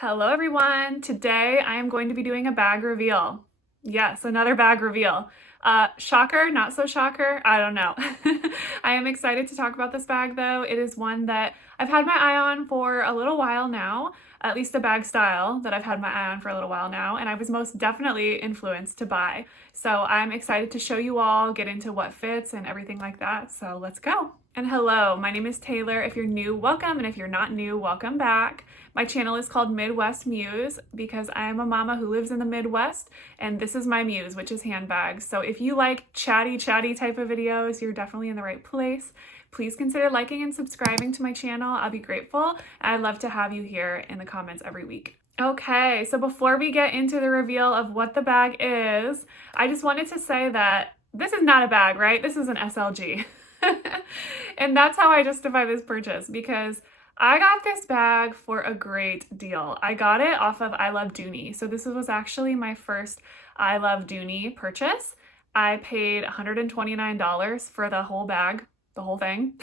Hello everyone! Today I am going to be doing a bag reveal. Yes, another bag reveal. Shocker, not so shocker, I don't know. I am excited to talk about this bag though. It is one that I've had my eye on for a little while now, at least the bag style that I've had my eye on for a little while now, and I was most definitely influenced to buy. So I'm excited to show you all, get into what fits and everything like that, so let's go. And hello, my name is Taylor. If you're new, welcome, and if you're not new, welcome back. My channel is called Midluxemuse because I am a mama who lives in the Midwest, and this is my muse, which is handbags. So if you like chatty type of videos, you're definitely in the right place. Please consider liking and subscribing to my channel. I'll be grateful. I'd love to have you here in the comments every week. Okay, so before we get into the reveal of what the bag is, I just wanted to say that this is not a bag, right? This is an SLG. And that's how I justify this purchase, because I got this bag for a great deal. I got it off of I Love Dooney. So this was actually my first I Love Dooney purchase. I paid $129 for the whole bag, the whole thing.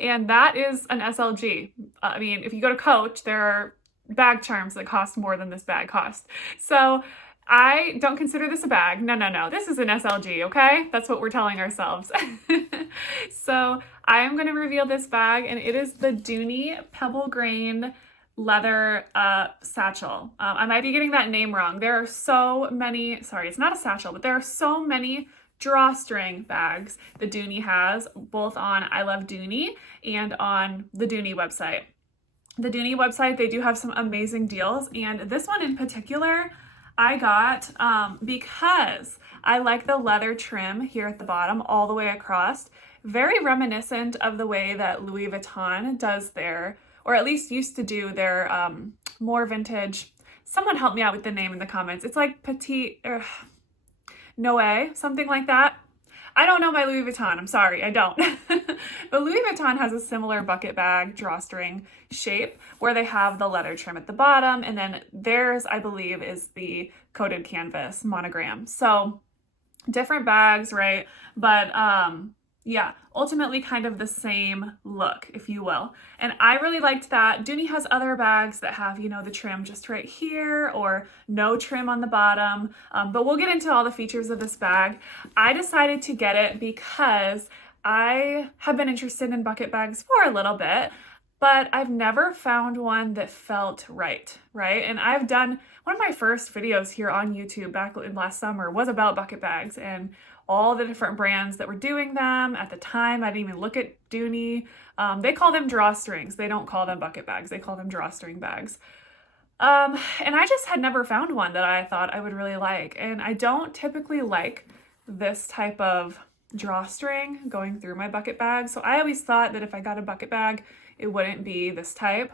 And that is an SLG. I mean, if you go to Coach, there are bag charms that cost more than this bag cost. So I don't consider this a bag. No. This is an SLG, okay? That's what we're telling ourselves. So I am going to reveal this bag, and it is the Dooney Pebble Grain leather satchel. I might be getting that name wrong. There are so many, sorry, it's not a satchel, but there are so many drawstring bags that Dooney has, both on I Love Dooney and on the Dooney website. The Dooney website, they do have some amazing deals, and this one in particular, I got because I like the leather trim here at the bottom all the way across. Very reminiscent of the way that Louis Vuitton does their, or at least used to do their more vintage. Someone help me out with the name in the comments. It's like Petit Noé, something like that. I don't know my Louis Vuitton, I'm sorry, I don't. But Louis Vuitton has a similar bucket bag drawstring shape where they have the leather trim at the bottom, and then theirs, I believe, is the coated canvas monogram. So different bags, right? But yeah, ultimately kind of the same look, if you will. And I really liked that. Dooney has other bags that have, you know, the trim just right here or no trim on the bottom. But we'll get into all the features of this bag. I decided to get it because I have been interested in bucket bags for a little bit, but I've never found one that felt right? And I've done, one of my first videos here on YouTube back in last summer was about bucket bags and all the different brands that were doing them. At the time, I didn't even look at Dooney. They call them drawstrings. They don't call them bucket bags. They call them drawstring bags. And I just had never found one that I thought I would really like. And I don't typically like this type of drawstring going through my bucket bag. So I always thought that if I got a bucket bag, it wouldn't be this type.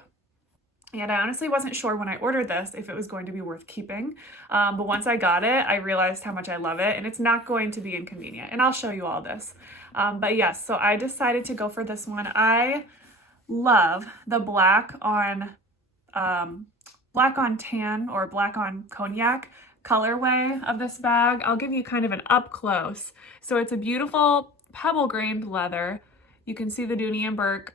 And I honestly wasn't sure when I ordered this if it was going to be worth keeping. But once I got it, I realized how much I love it, and it's not going to be inconvenient. And I'll show you all this. But yes, so I decided to go for this one. I love the black on tan or black on cognac colorway of this bag. I'll give you kind of an up close. So it's a beautiful pebble grained leather. You can see the Dooney Bourke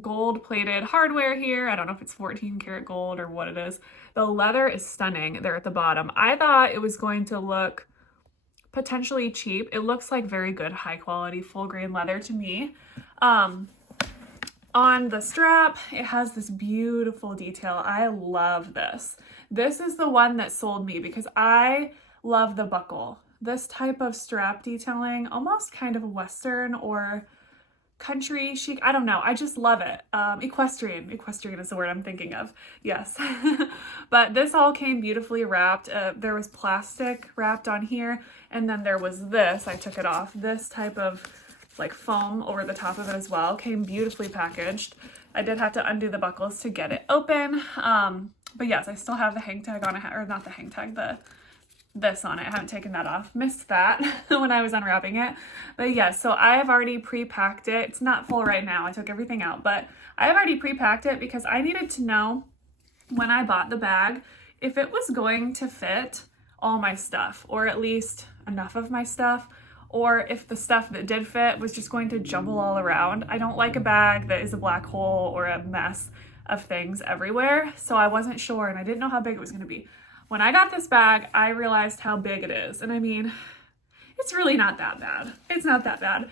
gold plated hardware here. I don't know if it's 14 karat gold or what it is. The leather is stunning there at the bottom. I thought it was going to look potentially cheap. It looks like very good, high quality, full grain leather to me. On the strap, it has this beautiful detail. I love this. This is the one that sold me because I love the buckle. This type of strap detailing, almost kind of Western or country chic, I don't know, I just love it. Equestrian is the word I'm thinking of, yes. But this all came beautifully wrapped. There was plastic wrapped on here, and then there was this, I took it off, this type of like foam over the top of it as well, came beautifully packaged. I did have to undo the buckles to get it open, but yes, I still have the hang tag on it, or not the hang tag, this on it. I haven't taken that off. Missed that when I was unwrapping it. But yeah, so I have already pre-packed it. It's not full right now. I took everything out, but I have already pre-packed it because I needed to know when I bought the bag if it was going to fit all my stuff, or at least enough of my stuff, or if the stuff that did fit was just going to jumble all around. I don't like a bag that is a black hole or a mess. of things everywhere. So I wasn't sure and I didn't know how big it was going to be. When I got this bag, I realized how big it is. And I mean, it's really not that bad. It's not that bad.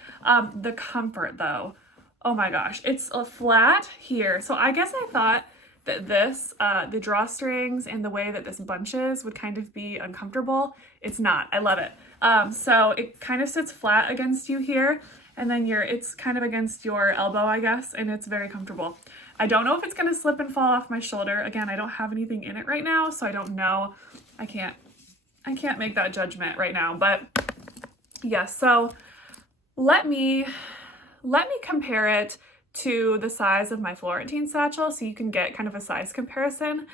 The comfort though, oh my gosh, it's a flat here. So I guess I thought that this, the drawstrings and the way that this bunches would kind of be uncomfortable. It's not. I love it. So it kind of sits flat against you here, and then it's kind of against your elbow, I guess, and it's very comfortable. I don't know if it's going to slip and fall off my shoulder. Again, I don't have anything in it right now, so I don't know. I can't make that judgment right now, but yeah, so let me compare it to the size of my Florentine satchel so you can get kind of a size comparison.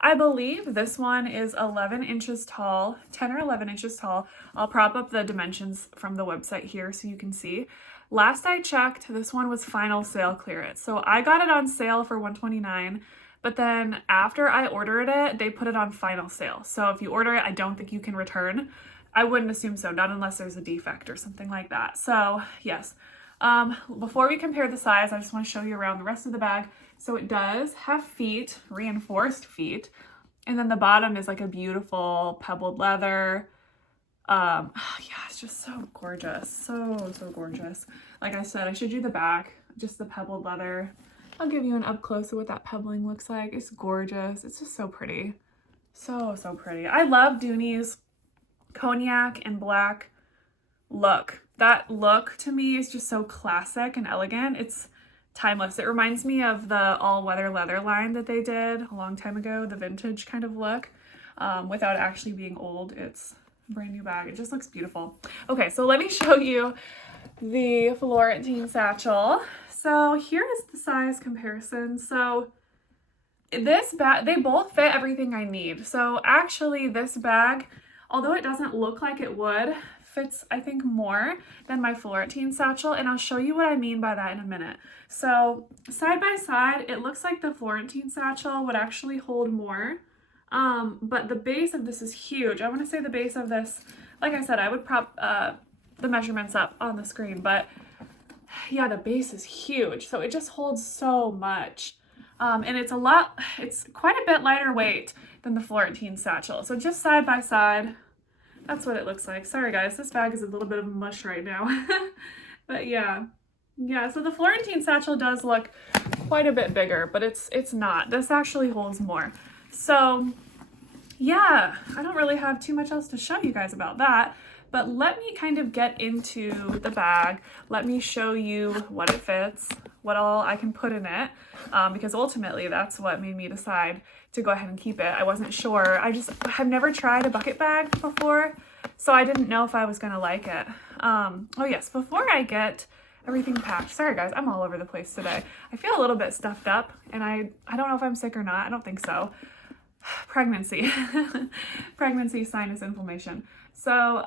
I believe this one is 11 inches tall, 10 or 11 inches tall. I'll prop up the dimensions from the website here so you can see. Last I checked, this one was final sale clearance. So I got it on sale for $129, but then after I ordered it, they put it on final sale. So if you order it, I don't think you can return. I wouldn't assume so, not unless there's a defect or something like that. So yes. Before we compare the size, I just want to show you around the rest of the bag. So it does have feet, reinforced feet, and then the bottom is like a beautiful pebbled leather. Yeah, it's just so gorgeous. So gorgeous. Like I said, I showed you the back, just the pebbled leather. I'll give you an up close of what that pebbling looks like. It's gorgeous. It's just so pretty. So pretty. I love Dooney's cognac and black look. That look to me is just so classic and elegant. It's timeless. It reminds me of the all-weather leather line that they did a long time ago, the vintage kind of look, without actually being old. It's a brand new bag. It just looks beautiful. Okay, so let me show you the Florentine satchel. So here is the size comparison. So this bag, they both fit everything I need. So actually this bag, although it doesn't look like it would, fits I think more than my Florentine satchel, and I'll show you what I mean by that in a minute. So side by side, it looks like the Florentine satchel would actually hold more, but the base of this is huge. I want to say the base of this, like I said, I would prop the measurements up on the screen, but yeah, the base is huge, so it just holds so much. And it's quite a bit lighter weight than the Florentine satchel. So just side by side, that's what it looks like. Sorry guys, this bag is a little bit of mush right now. But yeah, so the Florentine satchel does look quite a bit bigger, but it's not. This actually holds more. So yeah, I don't really have too much else to show you guys about that, but let me kind of get into the bag. Let me show you what it fits, what all I can put in it, because ultimately that's what made me decide to go ahead and keep it. I wasn't sure. I have never tried a bucket bag before, so I didn't know if I was gonna like it. Oh yes, before I get everything packed, sorry guys, I'm all over the place today. I feel a little bit stuffed up, and I don't know if I'm sick or not. I don't think so. Pregnancy. Pregnancy sinus inflammation. So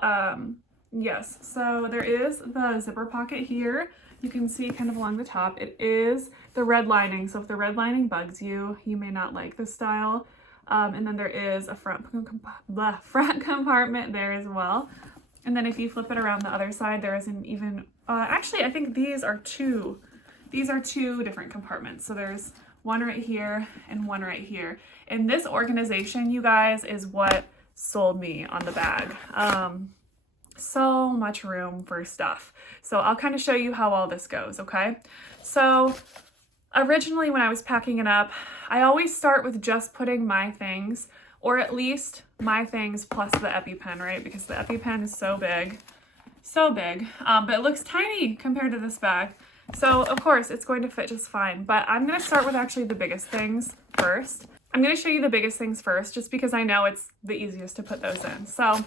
yes, so there is the zipper pocket here. You can see kind of along the top, it is the red lining. So if the red lining bugs you, you may not like this style. And then there is a front compartment there as well. And then if you flip it around the other side, there is an even, actually I think these are two different compartments. So there's one right here and one right here. And this organization, you guys, is what sold me on the bag. So much room for stuff. So I'll kind of show you how all this goes, okay? So originally when I was packing it up, I always start with just putting my things, or at least my things plus the EpiPen, right? Because the EpiPen is so big, but it looks tiny compared to this bag. So of course it's going to fit just fine, but I'm going to start with actually the biggest things first. I'm going to show you the biggest things first, just because I know it's the easiest to put those in. So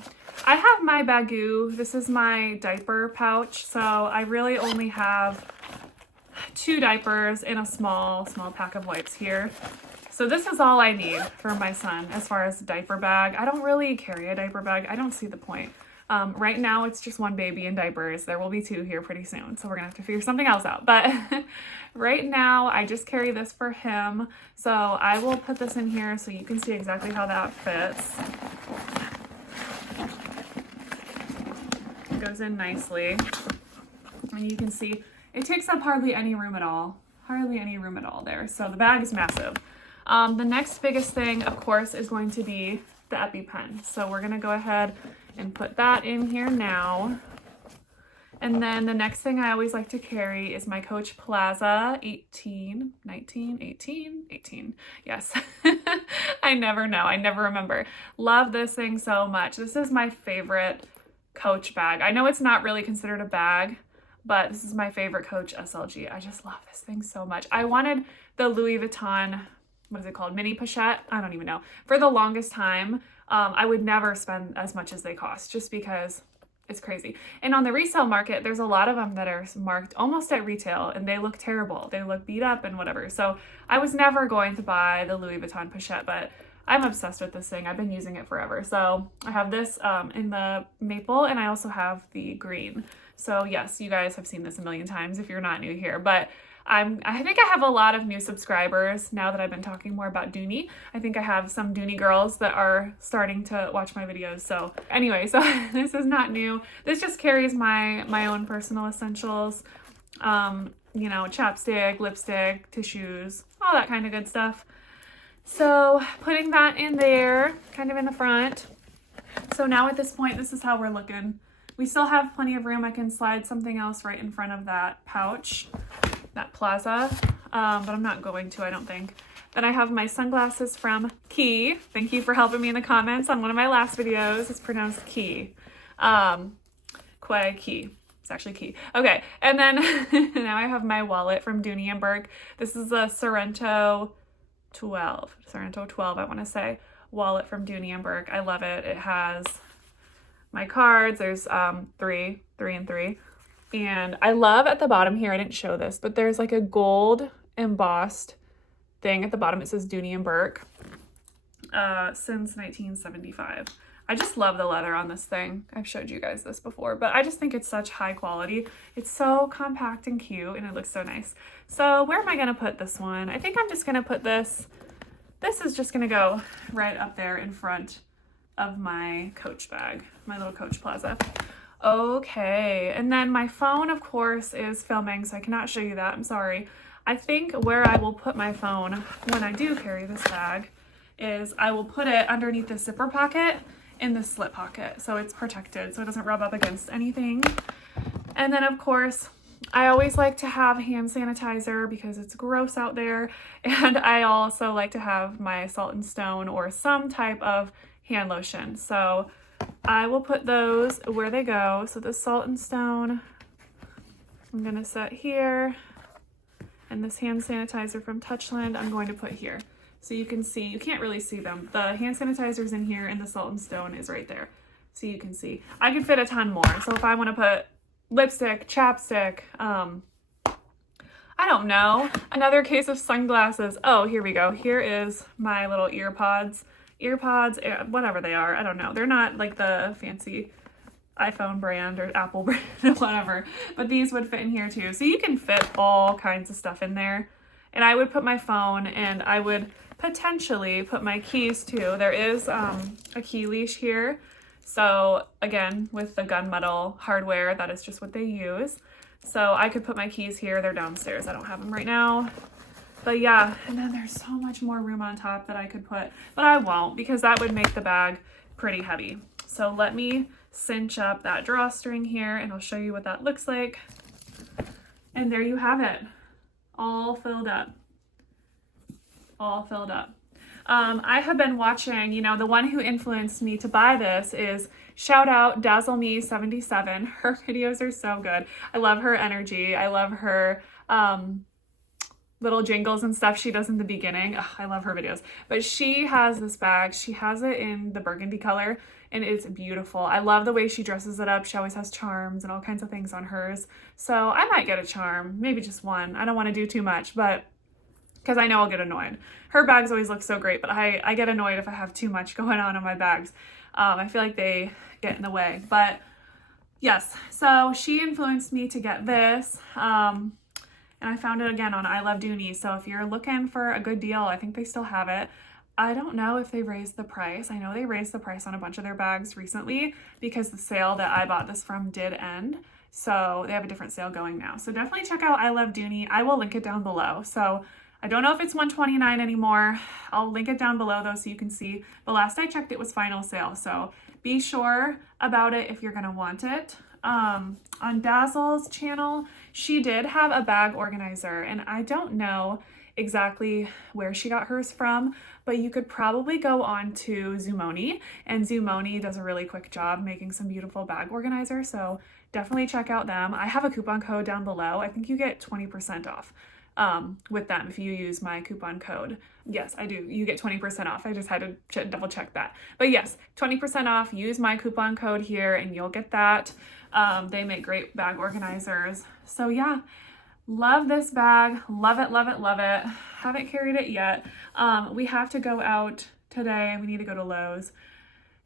I have my bagoo. This is my diaper pouch. So I really only have 2 diapers and a small pack of wipes here. So this is all I need for my son as far as a diaper bag. I don't really carry a diaper bag. I don't see the point. Right now it's just 1 baby in diapers. There will be 2 here pretty soon, so we're gonna have to figure something else out. But right now I just carry this for him. So I will put this in here so you can see exactly how that fits. It goes in nicely. And you can see it takes up hardly any room at all. hardly any room at all there. So the bag is massive. The next biggest thing, of course, is going to be the EpiPen. So we're gonna go ahead and put that in here now. And then the next thing I always like to carry is my Coach Plaza 18, 19, 18, 18. Yes, I never know. I never remember. Love this thing so much. This is my favorite Coach bag. I know it's not really considered a bag, but this is my favorite Coach SLG. I just love this thing so much. I wanted the Louis Vuitton, what is it called? Mini pochette? I don't even know. For the longest time, I would never spend as much as they cost just because it's crazy. And on the resale market, there's a lot of them that are marked almost at retail and they look terrible. They look beat up and whatever. So I was never going to buy the Louis Vuitton pochette, but I'm obsessed with this thing. I've been using it forever. So I have this in the maple and I also have the green. So yes, you guys have seen this a million times if you're not new here, but I think I have a lot of new subscribers now that I've been talking more about Dooney. I think I have some Dooney girls that are starting to watch my videos. So anyway, so this is not new. This just carries my own personal essentials, you know, chapstick, lipstick, tissues, all that kind of good stuff. So putting that in there, kind of in the front. So now at this point, this is how we're looking. We still have plenty of room. I can slide something else right in front of that pouch, that Plaza, but I'm not going to, I don't think. Then I have my sunglasses from Key. Thank you for helping me in the comments on one of my last videos. It's pronounced Key. Key. It's actually Key. Okay, and then now I have my wallet from Dooney Bourke. This is a Sorrento 12, I want to say, wallet from Dooney Bourke. I love it. It has my cards. There's 3 and 3. And I love at the bottom here, I didn't show this, but there's like a gold embossed thing at the bottom. It says Dooney Bourke since 1975. I just love the leather on this thing. I've showed you guys this before, but I just think it's such high quality. It's so compact and cute and it looks so nice. So where am I gonna put this one? I think I'm just gonna put this is just gonna go right up there in front of my Coach bag, my little Coach Plaza. Okay, and then my phone, of course, is filming, so I cannot show you that. I'm sorry. I think where I will put my phone when I do carry this bag is I will put it underneath the zipper pocket in the slip pocket, so it's protected, so it doesn't rub up against anything. And then, of course, I always like to have hand sanitizer because it's gross out there, and I also like to have my Salt and Stone or some type of hand lotion. So I will put those where they go. So the Salt and Stone, I'm going to set here. And this hand sanitizer from Touchland, I'm going to put here. So you can see, you can't really see them. The hand sanitizer's in here and the Salt and Stone is right there. So you can see. I could fit a ton more. So if I want to put lipstick, chapstick, I don't know. Another case of sunglasses. Oh, here we go. Here is my little earpods, whatever they are. I don't know. They're not like the fancy iPhone brand or Apple brand or whatever, but these would fit in here too. So you can fit all kinds of stuff in there. And I would put my phone and I would potentially put my keys too. There is a key leash here. So again, with the gunmetal hardware, that is just what they use. So I could put my keys here. They're downstairs. I don't have them right now. But yeah, and then there's so much more room on top that I could put, but I won't because that would make the bag pretty heavy. So let me cinch up that drawstring here and I'll show you what that looks like. And there you have it, all filled up, all filled up. I have been watching, you know, the one who influenced me to buy this is shout out Dazzle Me 77. Her videos are so good. I love her energy. I love her little jingles and stuff she does in the beginning. Ugh, I love her videos. But she has this bag. She has it in the burgundy color and it's beautiful. I love the way she dresses it up. She always has charms and all kinds of things on hers. So I might get a charm, maybe just one. I don't want to do too much, but because I know I'll get annoyed. Her bags always look so great, but I get annoyed if I have too much going on my bags. I feel like they get in the way, but yes. So she influenced me to get this. And I found it again on I Love Dooney. So if you're looking for a good deal, I think they still have it. I don't know if they raised the price. I know they raised the price on a bunch of their bags recently because the sale that I bought this from did end. So they have a different sale going now. So definitely check out I Love Dooney. I will link it down below. So I don't know if it's $129 anymore. I'll link it down below though so you can see. But last I checked, it was final sale. So be sure about it if you're gonna want it. On Dazzle's channel, she did have a bag organizer, and I don't know exactly where she got hers from, but you could probably go on to Zoomoni, and Zoomoni does a really quick job making some beautiful bag organizers. So definitely check out them. I have a coupon code down below. I think you get 20% off with them if you use my coupon code. Yes, I do. You get 20% off. I just had to double check that. But yes, 20% off. Use my coupon code here and you'll get that. They make great bag organizers. So yeah, love this bag. Love it, love it, love it. Haven't carried it yet. We have to go out today. We need to go to Lowe's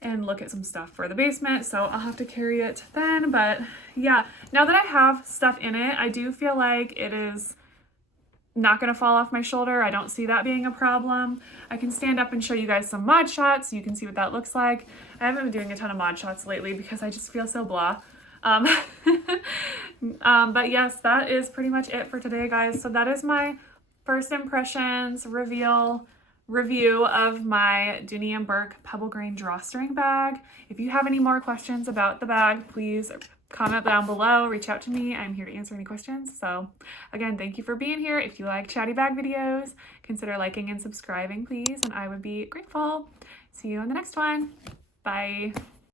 and look at some stuff for the basement. So I'll have to carry it then. But yeah, now that I have stuff in it, I do feel like it is not going to fall off my shoulder. I don't see that being a problem. I can stand up and show you guys some mod shots so you can see what that looks like. I haven't been doing a ton of mod shots lately because I just feel so blah. But yes, that is pretty much it for today, guys. So that is my first impressions review of my Dooney Bourke Pebble Grain Drawstring bag. If you have any more questions about the bag, please comment down below, reach out to me. I'm here to answer any questions. So again, thank you for being here. If you like chatty bag videos, consider liking and subscribing, please, and I would be grateful. See you in the next one. Bye.